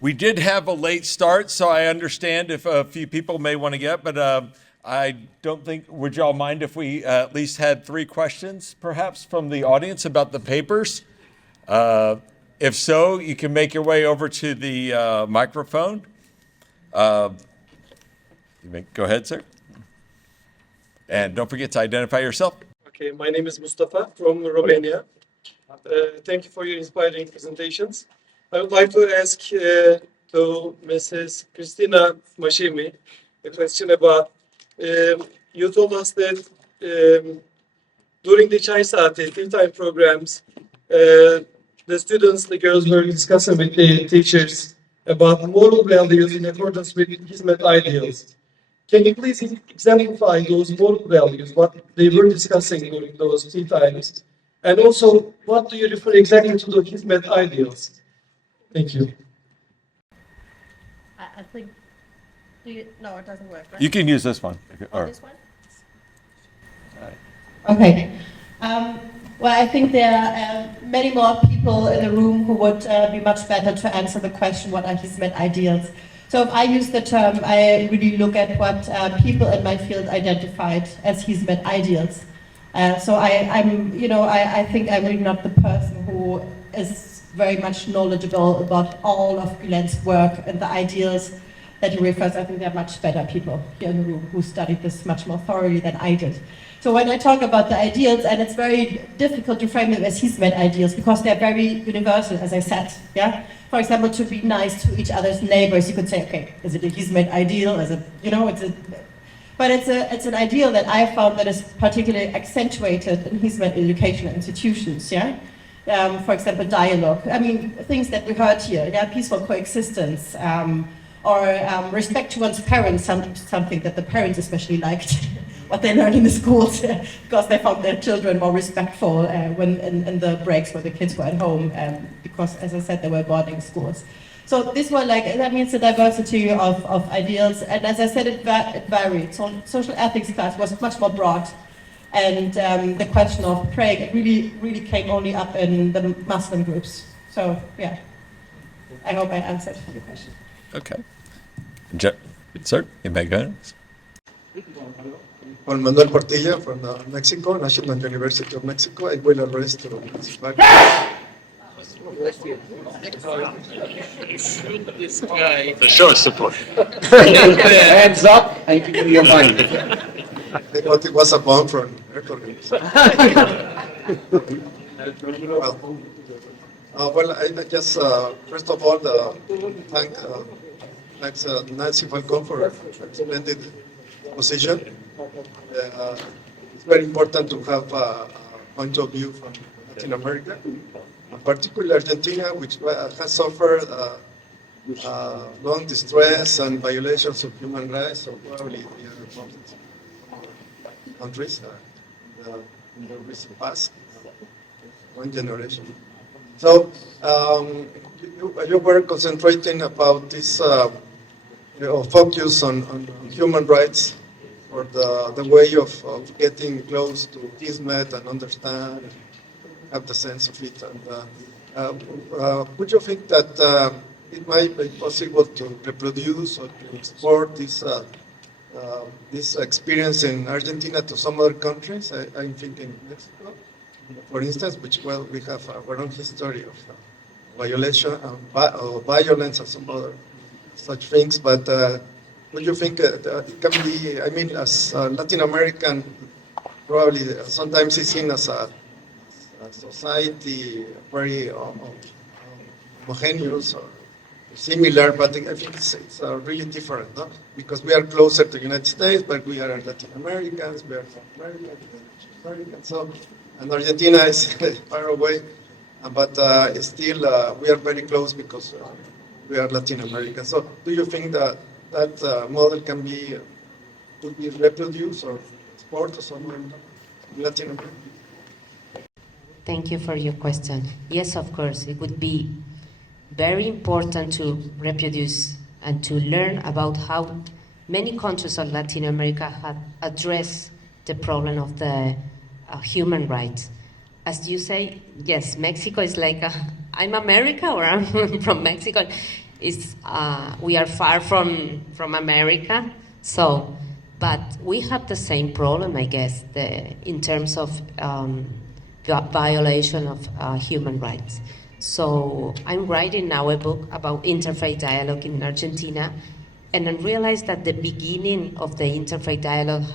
We did have a late start, so I understand if a few people may want to get, but I don't think, would y'all mind if we at least had 3 questions, perhaps, from the audience about the papers? If so, you can make your way over to the microphone. Go ahead, sir. And don't forget to identify yourself. Okay, my name is Mustafa from Romania. Thank you for your inspiring presentations. I would like to ask to Mrs. Kristina Mashimi a question about, you told us that during the Chai Saati, tea time programs, the students, the girls were discussing with the teachers about moral values in accordance with Hizmet ideals. Can you please exemplify those moral values, what they were discussing during those tea times? And also, what do you refer exactly to the Hizmet ideals? Thank you. I think, no, it doesn't work, right? You can use this one. This one? Okay. Well, I think there are many more people in the room who would be much better to answer the question, what are Hizmet ideals? So if I use the term, I really look at what people in my field identified as Hizmet ideals. So I think I'm really not the person who is very much knowledgeable about all of Gülen's work and the ideals that he refers. I think there are much better people here in the room who studied this much more thoroughly than I did. So when I talk about the ideals, and it's very difficult to frame them as Hizmet ideals because they're very universal, as I said. Yeah. For example, to be nice to each other's neighbors, you could say, okay, is it a Hizmet ideal? Is it, but it's an ideal that I found that is particularly accentuated in Hizmet educational institutions. Yeah. For example, dialogue. I mean, things that we heard here. Yeah, peaceful coexistence. Or respect to one's parents, something that the parents especially liked, what they learned in the schools, because they found their children more respectful when in the breaks where the kids were at home, because, as I said, they were boarding schools. So this was that means the diversity of ideals, and as I said, it varied. So social ethics class was much more broad, and the question of praying, it really came only up in the Muslim groups. So yeah, I hope I answered your question. Okay. Sir, you may go. Juan Manuel Portilla from Mexico, National University of Mexico. I will address to This guy. The show support. Hands up and give me your money. I thought it was a bomb from well, I just first of all thanks Nancy Falcon for a splendid position. It's very important to have a point of view from Latin America, particularly Argentina, which has suffered long distress and violations of human rights, so probably the other countries in the recent past, one generation. So you were concentrating about this focus on human rights, or the way of getting close to Hizmet and understand and have the sense of it. And would you think that it might be possible to reproduce or to export this experience in Argentina to some other countries? I'm thinking Mexico, for instance, which, well, we have our own history of violation and violence and some other such things, but would you think it can be, I mean, as Latin American, probably sometimes it's seen as a society very homogeneous or similar, but I think it's really different, no? Because we are closer to the United States, but we are Latin Americans, we are South Americans, so, and Argentina is far away, but still we are very close because we are Latin American. So do you think that model could be reproduced or exported somewhere in Latin America? Thank you for your question. Yes, of course, it would be very important to reproduce and to learn about how many countries of Latin America have addressed the problem of the human rights. As you say, yes, Mexico is like, I'm America or I'm from Mexico. we are far from America, so, but we have the same problem, I guess, in terms of violation of human rights. So I'm writing now a book about interfaith dialogue in Argentina, and I realized that the beginning of the interfaith dialogue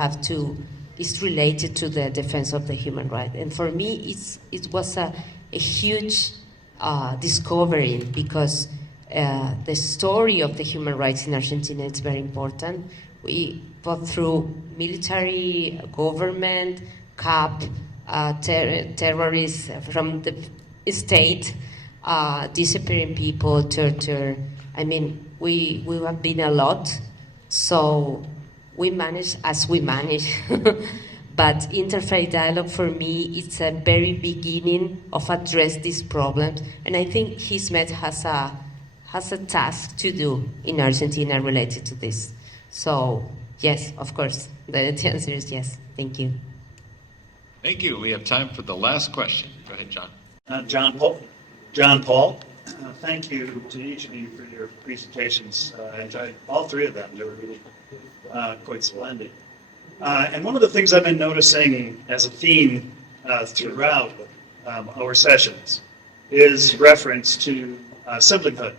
is related to the defense of the human right. And for me, it was a huge discovery, because the story of the human rights in Argentina is very important. We fought through military, government, CAP, terrorists from the state, disappearing people, torture. I mean, we have been a lot, so we manage as we manage. But interfaith dialogue for me, it's a very beginning of address these problems, and I think Hizmet has a task to do in Argentina related to this. So yes, of course, the answer is yes. Thank you. Thank you. We have time for the last question. Go ahead, John. John Paul. Thank you to each of you for your presentations. I enjoyed all three of them. They were really quite splendid. And one of the things I've been noticing as a theme throughout our sessions is reference to siblinghood,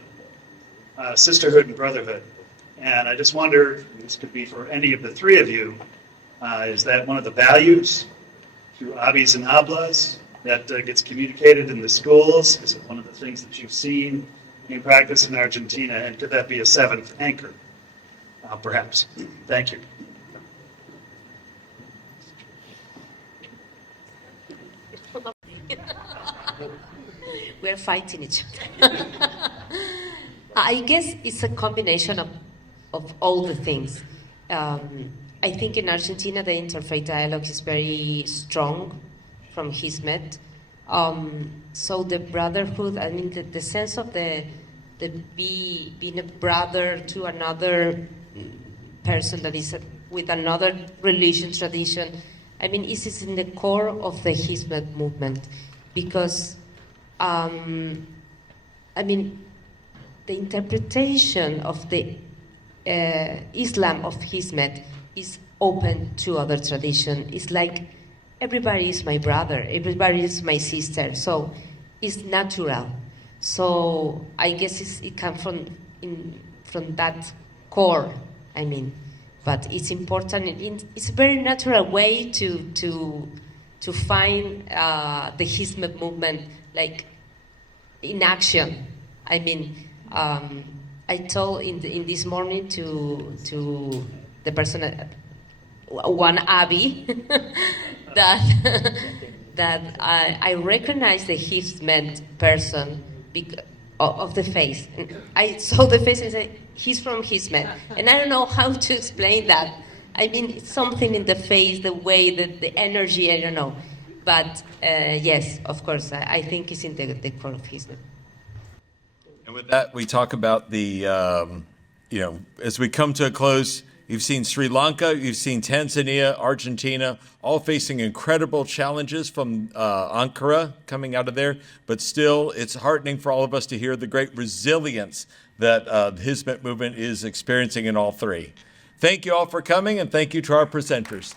sisterhood and brotherhood. And I just wonder, and this could be for any of the three of you, is that one of the values through abis and hablas that gets communicated in the schools? Is it one of the things that you've seen in practice in Argentina? And could that be a seventh anchor, perhaps? Thank you. We're fighting each other. I guess it's a combination of all the things. I think in Argentina the interfaith dialogue is very strong from Hizmet. So the brotherhood, I mean the sense of being a brother to another person that is with another religion, tradition, I mean, this is in the core of the Hizmet movement, because I mean, the interpretation of the Islam of Hizmet is open to other tradition. It's like everybody is my brother, everybody is my sister, so it's natural. So I guess it comes from that core, I mean. But it's important. It's a very natural way to find the Hizmet movement, like in action. I mean, I told in this morning to the person, one Abi, that I recognize the Hizmet person because of the face. And I saw the face and said, he's from Hizmet. And I don't know how to explain that. I mean, it's something in the face, the way, the energy, I don't know. But yes, of course, I think it's in the core of Hizmet. And with that, we talk about the, as we come to a close, you've seen Sri Lanka, you've seen Tanzania, Argentina, all facing incredible challenges from Ankara coming out of there. But still, it's heartening for all of us to hear the great resilience that the Hizmet movement is experiencing in all three. Thank you all for coming, and thank you to our presenters.